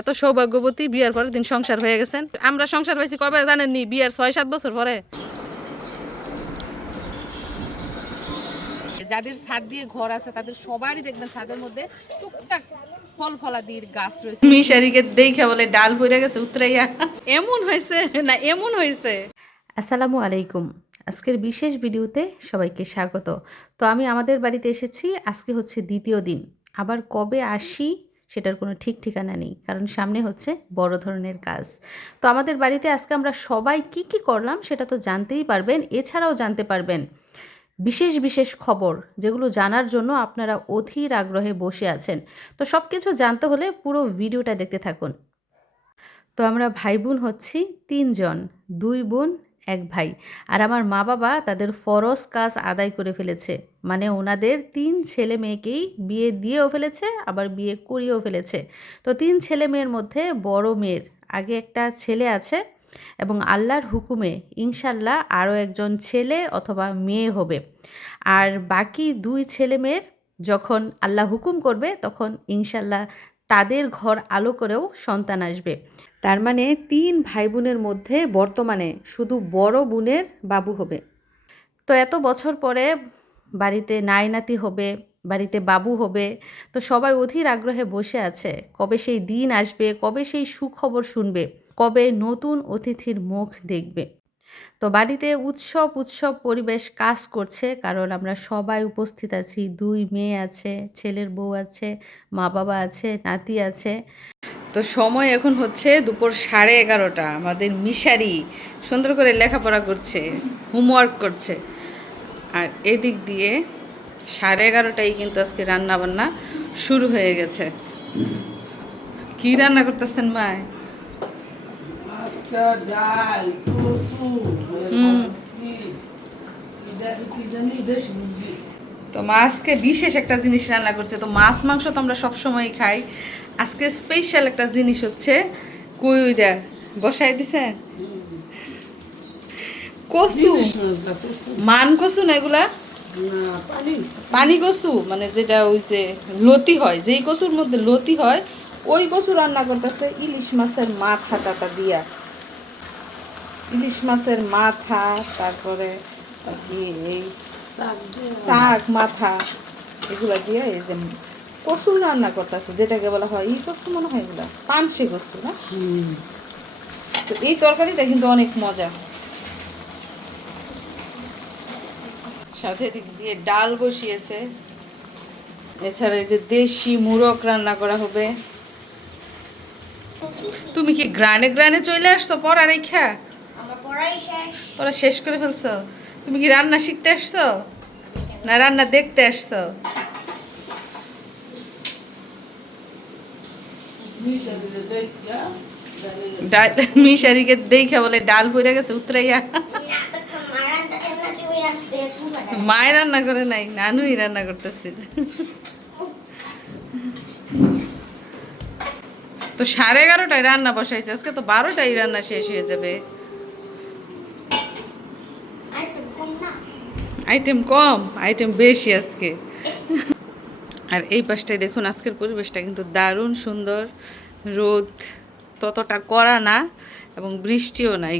এত সৌভাগ্যবতী বিয়ার পরের দিন সংসার হয়ে গেছেন। আমরা সংসার হয়েছি কবে জানেননি? বিয়ার ছয় সাত বছর পরে। যাদের ছাদ দিয়ে ঘর আছে তাদের সবারই দেখবেন ছাদের মধ্যে টুকটাক ফল ফলাদির গাছ রয়েছে। মিশারিকে দেখে বলে ডাল ভরে গেছে উতরাইয়া। এমন হয়েছে না এমন হয়েছে। আসসালামু আলাইকুম। আজকের বিশেষ ভিডিওতে সবাইকে স্বাগত। তো আমি আমাদের বাড়িতে এসেছি আজকে হচ্ছে দ্বিতীয় দিন। আবার কবে আসি সেটার কোনো ঠিক ঠিকানা নেই, কারণ সামনে হচ্ছে বড় ধরনের কাজ। তো আমাদের বাড়িতে আজকে আমরা সবাই কি কি করলাম সেটা তো জানতেই পারবেন, এছাড়াও জানতে পারবেন। বিশেষ বিশেষ খবর যেগুলো জানার জন্য আপনারা অধীর আগ্রহে বসে আছেন। তো সব কিছু জানতে হলে পুরো ভিডিওটা দেখতে থাকুন। তো আমরা ভাই বোন হচ্ছি তিনজন, দুই বোন এক ভাই। আর আমার মা বাবা তাদের ফরজ কাজ আদায় করে ফেলেছে। মানে ওনাদের তিন ছেলে মেয়েকেই বিয়ে দিয়েও ফেলেছে, আবার বিয়ে করিয়েও ফেলেছে। তো তিন ছেলে মেয়ের মধ্যে বড় মেয়ের আগে একটা ছেলে আছে এবং আল্লাহর হুকুমে ইনশাল্লাহ আরও একজন ছেলে অথবা মেয়ে হবে। আর বাকি দুই ছেলে মেয়ের যখন আল্লাহ হুকুম করবে, তখন ইনশাল্লাহ তাদের ঘর আলো করেও সন্তান আসবে। তার মানে তিন ভাই বোনের মধ্যে বর্তমানে শুধু বড় বোনের বাবু হবে। তো এত বছর পরে বাড়িতে নাইনাতি হবে, বাড়িতে বাবু হবে, তো সবাই অধীর আগ্রহে বসে আছে, কবে সেই দিন আসবে, কবে সেই সুখবর শুনবে, কবে নতুন অতিথির মুখ দেখবে। তো বাড়িতে উৎসব উৎসব পরিবেশ কাজ করছে, কারণ আমরা সবাই উপস্থিত আছি, দুই মেয়ে আছে, ছেলের বউ আছে মা বাবা আছে, নাতি আছে। তো সময় এখন হচ্ছে দুপুর সাড়ে এগারোটা। আমাদের মিশারি সুন্দর করে লেখাপড়া করছে হোমওয়ার্ক করছে। আর এদিক দিয়ে সাড়ে এগারোটায় কিন্তু আজকে রান্না বান্না শুরু হয়ে গেছে। কি রান্না করতেছেন মায় তো মাছকে বিশেষ একটা জিনিস রান্না করছে। তো মাছ মাংস তো আমরা সবসময় খাই। আজকে স্পেশাল একটা জিনিস হচ্ছে কুইডা বসাই দিছে কচু। ইলিশ মাছ বা কচু। মান কচু না এগুলা? পানি। কচু মানে যেটা ওই যে লতি হয় যেই কচুর মধ্যে লতি হয় ওই কচু রান্না করতেছে ইলিশ মাছের মাথা টাটা দিয়া। ইলিশ মাছের মাথা তারপরে কি এই শাক মাথা এগুলা দিয়ে এই যে কচু রান্না করতেছে যেটাকে বলা হয় ই কচু মনে হয় এগুলা? পানসে কচু না? তো এই তরকারিটা কিন্তু অনেক মজা। সাথে দিক দিয়ে ডাল বসিয়েছে। এছাড়া এই যে দেশি মুরগ রান্না করা হবে। তুমি কি গ্রানে গ্রানে চলে আসছো পড়া রেখা? আমার পড়া শেষ করে ফেলছো। তুমি কি রান্না শিখতে আসছো? না রান্না দেখতে আসছো মিশা দিলে দেখা ডালে ডাল মিশারিকে দেখে বলে ডাল পড়ে গেছে উতরাইয়া। মায়ের রান্না করে নাই নানুই রান্না করতেছিল তো সাড়ে এগারোটায় রান্না বসাইছে আজকে তো বারোটায় রান্না শেষ হয়ে যাবে। আইটেম কম আইটেম বেশি আজকে। আর এই পাশটায় দেখুন, আজকের পরিবেশটা কিন্তু দারুণ সুন্দর। রোদ ততটা করা না এবং বৃষ্টিও নাই।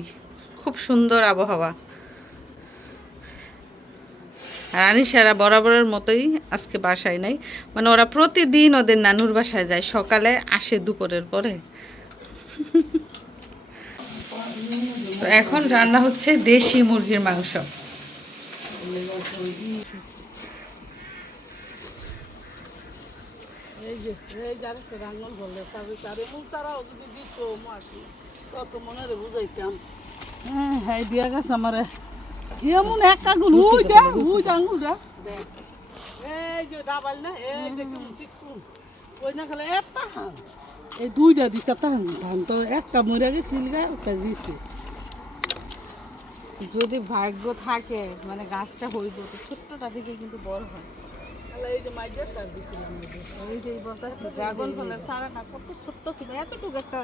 খুব সুন্দর আবহাওয়া। আর আনিসারা বরাবরের মতোই আজকে বাসায় নাই। মানে ওরা প্রতিদিন ওদের নানুর বাসায় যায়, সকালে আসে দুপুরের পরে। তো এখন রান্না হচ্ছে দেশি মুরগির মাংস। এই যে এই যার রাঙ্গল বললে তবে তারে মুখ তারাও যদি দিত মাটি কত মনে রে বুঝাইতাম। হ্যাঁ হ্যাঁ দিয়া গেছে আমারে। এমন এক আঙুল উই দে উই আঙুল দে। এই যে ডাবাল না এই কেমন চিকুন ওই না খালে একটা হান এই দুইটা দিছে ধান ধান তো একটা মরে গেছিল গা একটা দিছে যদি ভাগ্য থাকে মানে গাছটা হইব তো ছোট্টটা থেকে কিন্তু বড় হয়। এই যে মাইজা সার দিছিলাম ওই যে বলতেছি ড্রাগন ফলের সারাটা কত ছোট্ট ছিল এতটুকু একটা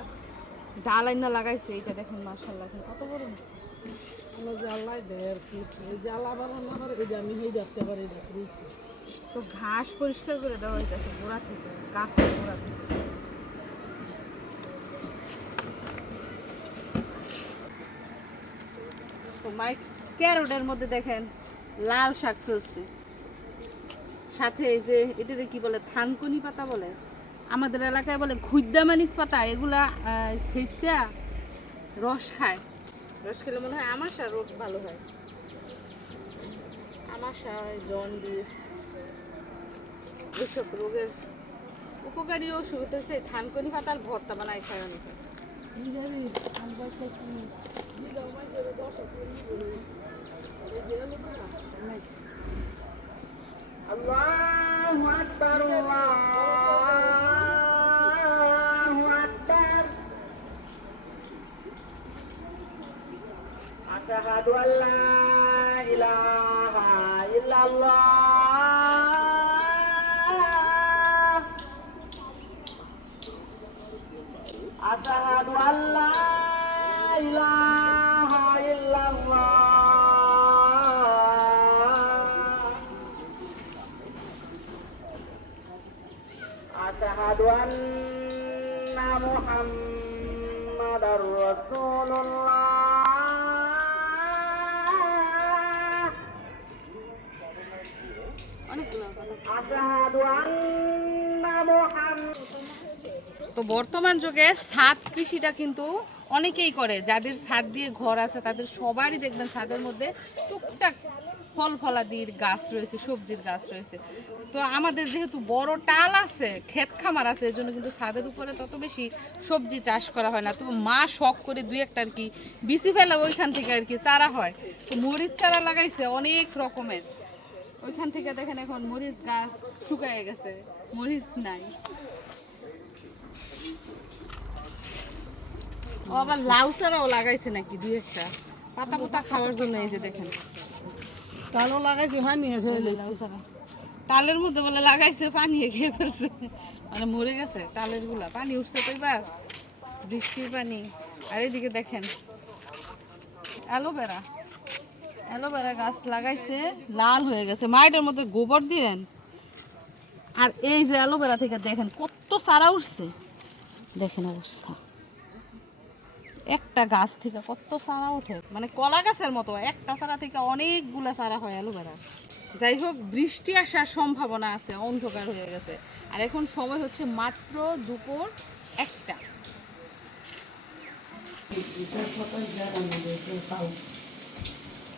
ডাল আইনা লাগাইছে এইটা দেখেন মার্শাল্লাহ কত বড় হয়েছে। তো ঘাস পরিষ্কার করে দেওয়া হইতেছে গোড়া থেকে গাছের গোড়া থেকে। তো মাইক ক্যারোটের মধ্যে দেখেন লাল শাক ফেলছে। সাথে এই যে এটাকে কি বলে, থানকুনি পাতা বলে, আমাদের এলাকায় বলে খুদ্দামানিক পাতা, এগুলা সেচা রস খায়। রস খেলে মনে হয় আমাশা রোগ ভালো হয়। আমাশা, জন্ডিস, এসব রোগের উপকারী ওষুধ হচ্ছে থানকুনি পাতার ভর্তা বানায় খায় অনেকে। নিজেরই আমরা Allahu Akbar Allahu Akbar. Asyhadu an la ilaha illallah. Asyhadu an la তো বর্তমান যুগে ছাদ কৃষিটা কিন্তু অনেকেই করে। যাদের ছাদ দিয়ে ঘর আছে, তাদের সবারই দেখবেন ছাদের মধ্যে টুকটাক ফল ফলাদির গাছ রয়েছে, সবজির গাছ রয়েছে। তো আমাদের যেহেতু বড় টাল আছে, ক্ষেত খামার আছে, এর জন্য কিন্তু ছাদের উপরে তত বেশি সবজি চাষ করা হয় না। তো মা শখ করে দুই একটা আর কি বিচি ফেলা ওইখান থেকে আর কি চারা হয়। তো মরিচ চারা লাগাইছে অনেক রকমের। ওইখান থেকে দেখেন এখন মরিচ গাছ শুকায় গেছে, মরিচ নাই। আবার লাউ চারাও লাগাইছে নাকি দুই একটা? পাতা পাতা খাওয়ার জন্য এই যে দেখেন। কালো লাগাইছি হানিয়ে ফেলে টালের মধ্যে বলে লাগাইছে পানি খেয়ে ফেলছে। মানে মরে গেছে টালেরগুলা। পানি উঠছে তো এবার। বৃষ্টির পানি। আর এদিকে দেখেন অ্যালোভেরা। অ্যালোভেরা গাছ লাগাইছে লাল হয়ে গেছে। মাইটের মধ্যে গোবর দিলেন আর এই যে অ্যালোভেরা থেকে দেখেন কত সারা উঠছে। দেখেন অবস্থা। একটা গাছ থেকে কত চারা ওঠে? মানে কলা গাছের মতো, একটা চারা থেকে অনেকগুলা চারা হয় অ্যালোভেরা। যাই হোক, বৃষ্টি আসার সম্ভাবনা আছে, অন্ধকার হয়ে গেছে। আর এখন সময় হচ্ছে মাত্র দুপুর একটা।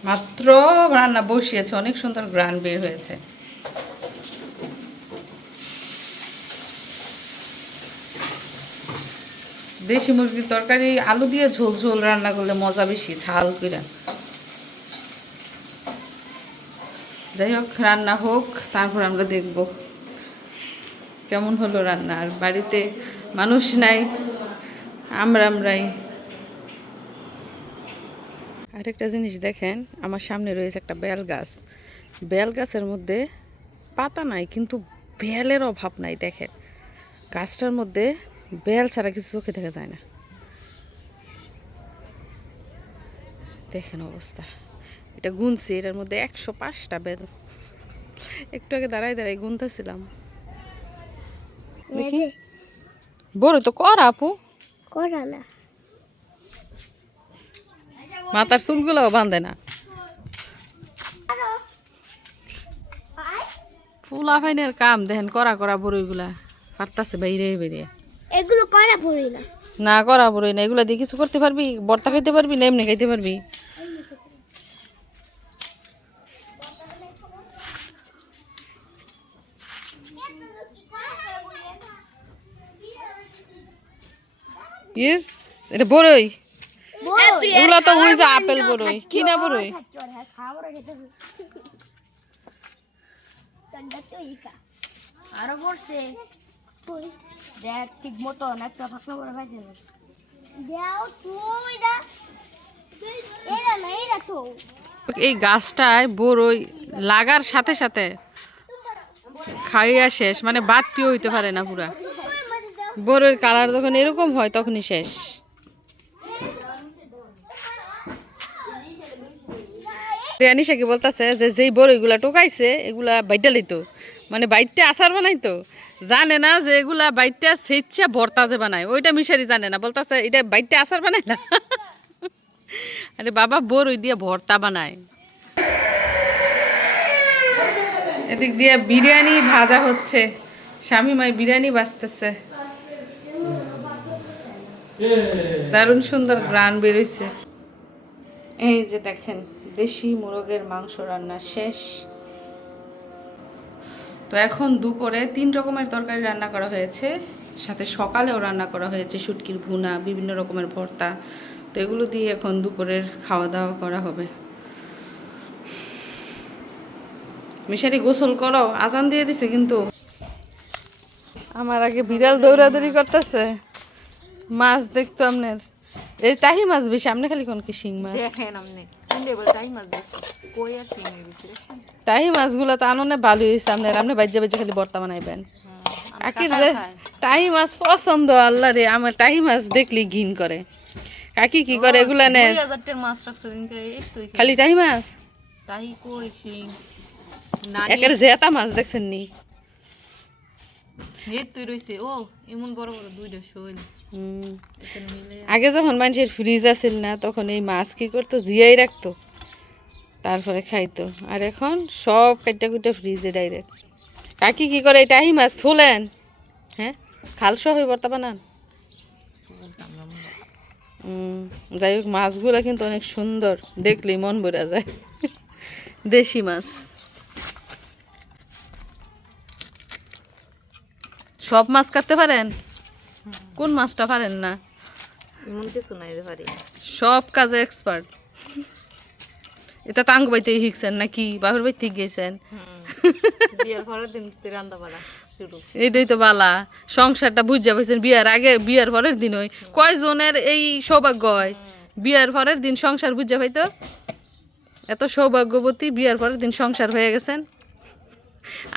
মাত্র রান্না বসিয়েছে, অনেক সুন্দর গ্রান বের হয়েছে। দেশি মুরগির তরকারি, আলু দিয়ে ঝোল ঝোল রান্না করলে মজা বেশি, ঝাল করে। যাই হোক, রান্না হোক, তারপর আমরা দেখব কেমন হলো রান্না। আর বাড়িতে মানুষ নাই, আমরা আমরাই। আরেকটা জিনিস দেখেন, আমার সামনে রয়েছে একটা বেল গাছ। বেল গাছের মধ্যে পাতা নাই, কিন্তু বেলের অভাব নাই, দেখেন। গাছটার মধ্যে বেল ছাড়া কিছু চোখে দেখা যায় না। দেখেন অবস্থা। এটা গুনছি এটার মধ্যে একশো পাঁচটা বেল। একটু আগে দাঁড়াই দাঁড়াই গুনতেছিলাম। বড় তো কর আপু। করা না। মাথার চুলগুলোও বাঁধে না। ফুলা ফাইনের কাম দেখেন করা করা বড়ইগুলা। পারতাছে বাইরে বেরিয়ে এগুলো করা পড়ি না। না করা বড়ই না। এগুলা দিয়ে কিছু করতে পারবি? বর্তা খাইতে পারবি না এমনি খাইতে পারবি? ইয়েস এটা বড়ই এগুলা তো যে আপেল বড়ই কি না বড়ই আরও পড়ছে দেখ ঠিক মতো একটা ফাঁকনা করে পাইছে দেও তুই না। এরা না এরা তো। এই গাছটায় বড়ই লাগার সাথে সাথে খাইয়া শেষ মানে বাড়তিও হইতে পারে না পুরা। বড়ইর কালার যখন এরকম হয় তখনই শেষ। রিয়ানিশা কি বলতেছে যে যেই বড়ইগুলা টোকাইছে এগুলা বাইডা লইতো। মানে বাইটটা আচার বানাই তো। জানে না যে এগুলা বাইটটা সেচ্ছা ভর্তা যে বানায়, ওইটা মিশারি জানে না, বলতাছে এটা বাইটটা আচার বানায় না। আরে বাবা, বোর ওই দিয়ে ভর্তা বানায়। এদিক দিয়ে বিরিয়ানি ভাজা হচ্ছে। স্বামী মাই বিরিয়ানি বাজতেছে। দারুণ সুন্দর গ্রান বেরোইছে। এই যে দেখেন, দেশি মুরগের মাংস রান্না শেষ। তো এখন দুপুরে তিন রকমের তরকারি রান্না করা হয়েছে সাথে সকালেও রান্না করা হয়েছে শুটকির ভুনা বিভিন্ন রকমের ভর্তা। তো এগুলো দিয়ে এখন দুপুরের খাওয়া দাওয়া করা হবে। মিশারি গোসল করো আজান দিয়ে দিছে কিন্তু। আমার আগে বিড়াল দৌড়াদৌড়ি করতেছে। মাছ দেখতো আপনার এই তাহি মাছ বেশি আপনি খালি কোন কি শিং মাছ? দেখেন আপনি টাহি মাছগুলো তো আননে ভালো হয়েছে আপনার আপনি বাজ্যা বাজ্যা খালি বর্তা বানাইবেন। কাকির যে টাহি মাছ পছন্দ আল্লাহ রে আমার টাহি মাছ দেখলি ঘিন করে। কাকি কি করে এগুলা একটুই খালি টাহি মাছ? তাই কই শিং না একের জেতা মাছ দেখছেন নি তুই রইছে ও এমন বড় বড় দুইটা শৈল। আগে যখন মানুষের ফ্রিজ আছিল না, তখন এই মাছ কি করতো? জিয়াই রাখতো। তারপরে খাইতো। আর এখন সব কাইটা কুইটা ফ্রিজে ডাইরেক্ট কাকি কি করে? এটা আহি মাছ ছোলেন হ্যাঁ? খালসো হয়ে বর্তা বানান যাই হোক, মাছগুলো কিন্তু অনেক সুন্দর। দেখলেই মন ভরা যায়। দেশি মাছ। সব মাছ কাটতে পারেন? কোন মাছটা পারেন না? এমন কিছু নাই পারি সব কাজে এক্সপার্ট এটা তাঙ্গ বাইতে শিখছেন নাকি? বাপের বাইতে গেছেন বিয়ার পরের দিন রান্না বাড়া এটাই তো বালা। সংসারটা বুঝা পাইছেন বিয়ার আগে বিয়ার পরের দিন ওই। কয়জনের এই সৌভাগ্য হয়? বিয়ার পরের দিন সংসার বুঝা পাইতো? এত সৌভাগ্যবতী বিয়ার পরের দিন সংসার হয়ে গেছেন?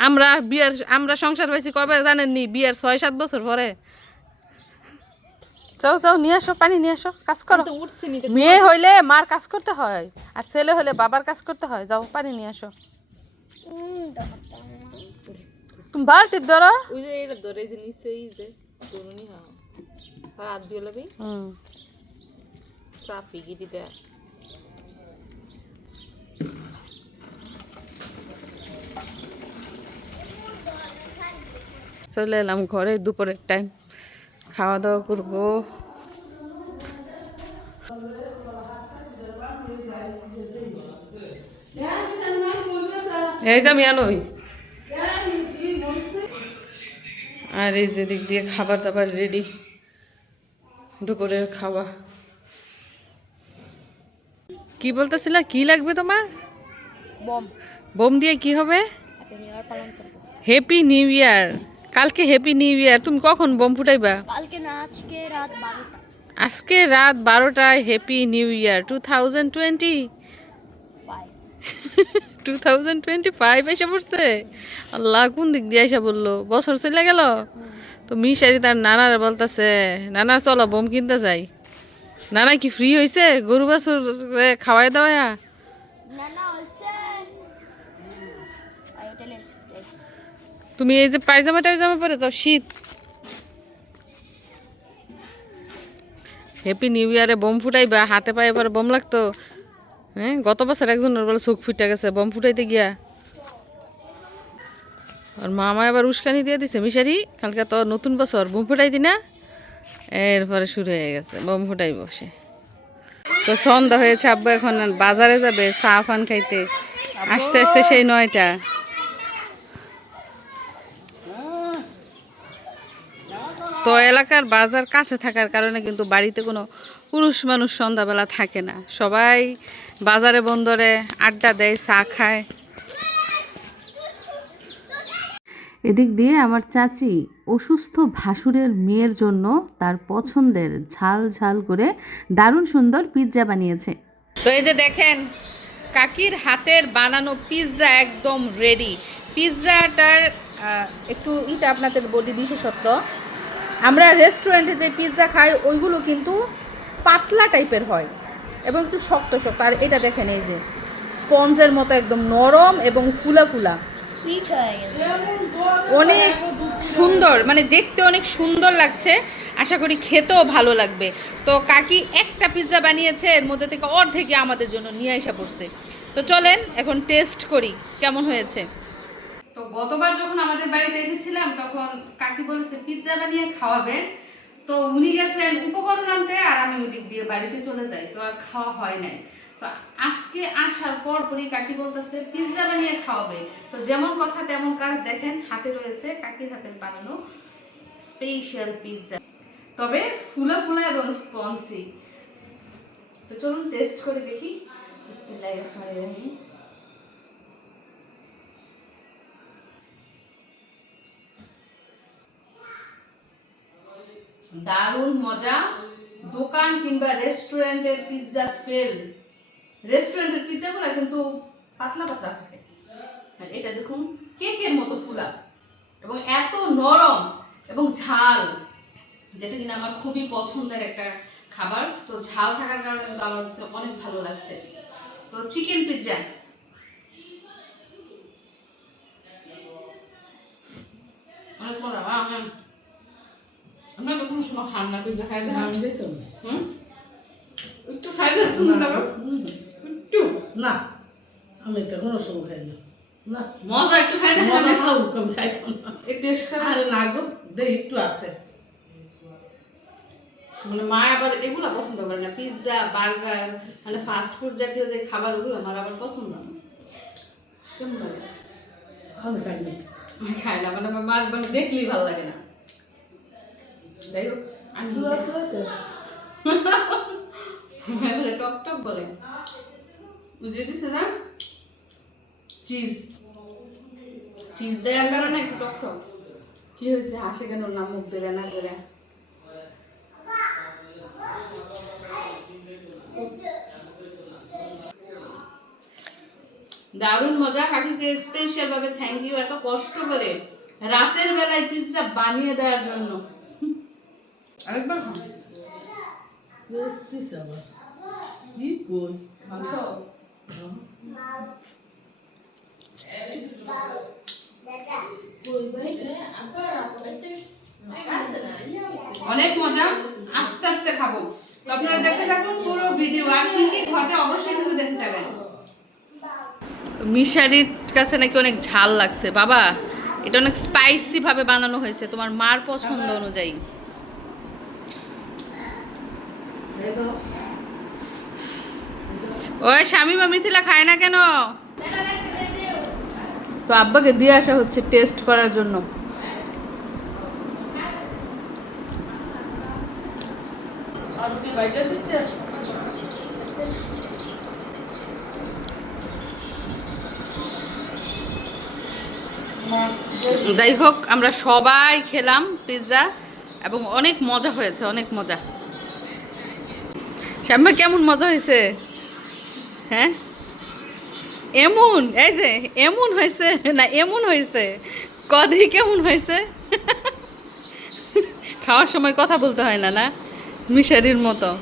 আমরা বিয়ার আমরা সংসার হয়েছি কবে জানেননি? বিয়ার ছয় সাত বছর পরে। যাও যাও নিয়ে আসো পানি নিয়ে আসো কাজ করো। মেয়ে হইলে মার কাজ করতে হয় আর ছেলে হলে বাবার কাজ করতে হয়। যাও পানি নিয়ে আসো। তুমি বালতির ধরো। ওই যে এটা ধরে যে নিচে এই যে তরুণী হ্যাঁ হাত দিয়ে লবি। হুম। ট্রাফিক এটা চলে এলাম ঘরে দুপুরের টাইম খাওয়া দাওয়া করব। এই যে আর এই যে দিক দিয়ে খাবার দাবার রেডি দুপুরের খাওয়া। কি বলতেছিল? কি লাগবে তোমার? বম। বোম দিয়ে কি হবে? হ্যাপি নিউ ইয়ার কালকে হ্যাপি নিউ ইয়ার তুমি কখন বোম ফুটাইবা? কালকে না আজকে রাত বারোটা। আজকে রাত বারোটায় happy new year two thousand twenty five two thousand twenty five এসে পড়ছে। আল্লাহ কোন দিক দিয়ে এসে বলল বছর চলে গেল। তো মিশারি তার নানারা বলতেছে নানা চলো বোম কিনতে যাই। নানা কি ফ্রি হয়েছে গরু বাছুর খাওয়াই দাওয়া তুমি এই যে পায়জামা টাইজামা পরে যাও, শীত। হ্যাপি নিউ ইয়ারে বোম ফুটাইবা, হাতে পায়ে পরে বোম লাগতো। হ্যাঁ গত বছর একজনের বলে চোখ ফুটে গেছে, বোম ফুটাইতে গিয়া। আর মামা আবার উস্কানি দিয়ে দিছে, মিশারি, কালকে তো নতুন বছর, বোম ফুটাই দি না এরপরে শুরু হয়ে গেছে, বোম ফুটাই বসে তো সন্ধ্যা হয়েছে, আব্বু এখন বাজারে যাবে, চা, ফান খাইতে। আস্তে আস্তে সেই নয়টা। তো এলাকার বাজার কাছে থাকার কারণে কিন্তু বাড়িতে কোনো পুরুষ মানুষ সন্ধ্যাবেলা থাকে না। সবাই বাজারে বন্দরে আড্ডা দেয় চা খায়। এদিক দিয়ে আমার চাচি অসুস্থ ভাসুরের মেয়ের জন্য তার পছন্দের ঝাল ঝাল করে দারুণ সুন্দর পিৎজা বানিয়েছে। তো এই যে দেখেন কাকির হাতের বানানো পিৎজা একদম রেডি পিৎজাটার একটু ইটা আপনাদের বলি বিশেষত্ব। আমরা রেস্টুরেন্টে যে পিৎজা খাই ওইগুলো কিন্তু পাতলা টাইপের হয় এবং একটু শক্ত শক্ত। আর এটা দেখেন এই যে স্পঞ্জের মতো একদম নরম এবং ফুলা ফুলা। অনেক সুন্দর মানে দেখতে অনেক সুন্দর লাগছে। আশা করি খেতেও ভালো লাগবে। তো কাকি একটা পিৎজা বানিয়েছে এর মধ্যে থেকে অর্ধেকই আমাদের জন্য নিয়ে আসা পড়ছে। তো চলেন এখন টেস্ট করি কেমন হয়েছে? তো গতবার যখন আমাদের বাড়িতে এসেছিলাম, তখন কাকি বলেছে, পিৎজা বানিয়ে খাওয়াবেন তো উনি গেছেন উপকরণ আনতে আর আমি ওই দিক দিয়ে বাড়িতে চলে যাই, তো আর খাওয়া হয় নাই। তো আজকে আসার পর পরই কাকি বলতেছে, পিৎজা বানিয়ে খাওয়াবে। তো যেমন কথা তেমন কাজ দেখেন, হাতে রয়েছে কাকির হাতের বানানো স্পেশাল পিৎজা। তবে ফুলা ফুলা এবং স্পঞ্জি তো চলুন টেস্ট করে দেখি। বিসমিল্লাহির রহমানির রহিম। দারুণ মজা। দোকান কিংবা রেস্টুরেন্টের পিৎজা ফেল রেস্টুরেন্টের পিৎজাগুলো কিন্তু পাতলা পাতলা থাকে। আর এটা দেখুন, কেকের মতো ফুলা এবং এত নরম এবং ঝাল, যেটা কিনা আমার খুবই পছন্দের একটা খাবার। তো ঝাল থাকার কারণে কিন্তু আমার কাছে অনেক ভালো লাগছে। তো চিকেন পিৎজা অনেক মজা আমি আমরা তো কোনো সময় খান না পিৎজা খাই না। আমি যেতাম হুম? একটু খাই না তুমি খাবে একটু। না আমি তো কোনো সময় খাই না। না। মজা একটু খাই না। মজা খাব আমি খাইতাম না। একটু টেস্ট করে। আরে না গো দে একটু আতে মানে মা আবার এগুলা পছন্দ করে না পিৎজা বার্গার মানে ফাস্ট ফুড জাতীয় যে খাবার ওগুলো আমার আবার পছন্দ না। কেমন লাগে? আমি খাই না। আমি খাই না মানে আমার মার মানে দেখলেই ভালো লাগে না। যাই হোক আমি এবারে টক টক বলে। বুঝে দিছে না? চিজ চিজ দেওয়ার কারণে একটু টক টক। কি হয়েছে? হাসে কেন না মুখ না দারুণ মজা। কাকিকে স্পেশাল ভাবে থ্যাংক ইউ এত কষ্ট করে রাতের বেলায় পিৎজা বানিয়ে দেওয়ার জন্য। আরেকবার খাও। বেশ দিস আবার। কি কই? মাংস। অনেক মজা। আস্তে আস্তে খাব। আপনারা দেখতে থাকুন পুরো ভিডিও। আর কি কি ঘটে অবশ্যই কিন্তু দেখতে যাবেন। মিশারির কাছে নাকি অনেক ঝাল লাগছে। বাবা এটা অনেক স্পাইসি ভাবে বানানো হয়েছে। তোমার মার পছন্দ অনুযায়ী। ওই স্বামী বা মিথিলা খায় না কেন? তো আব্বাকে দিয়ে আসা হচ্ছে টেস্ট করার জন্য। যাই হোক, আমরা সবাই খেলাম পিৎজা এবং অনেক মজা হয়েছে, অনেক মজা। শ্যামা, কেমন মজা হয়েছে? হ্যাঁ? এমন, এই যে, এমন হয়েছে, না, এমন হয়েছে। কদি কেমন হয়েছে? খাওয়ার সময় কথা বলতে হয় না না? মিশারির মতো।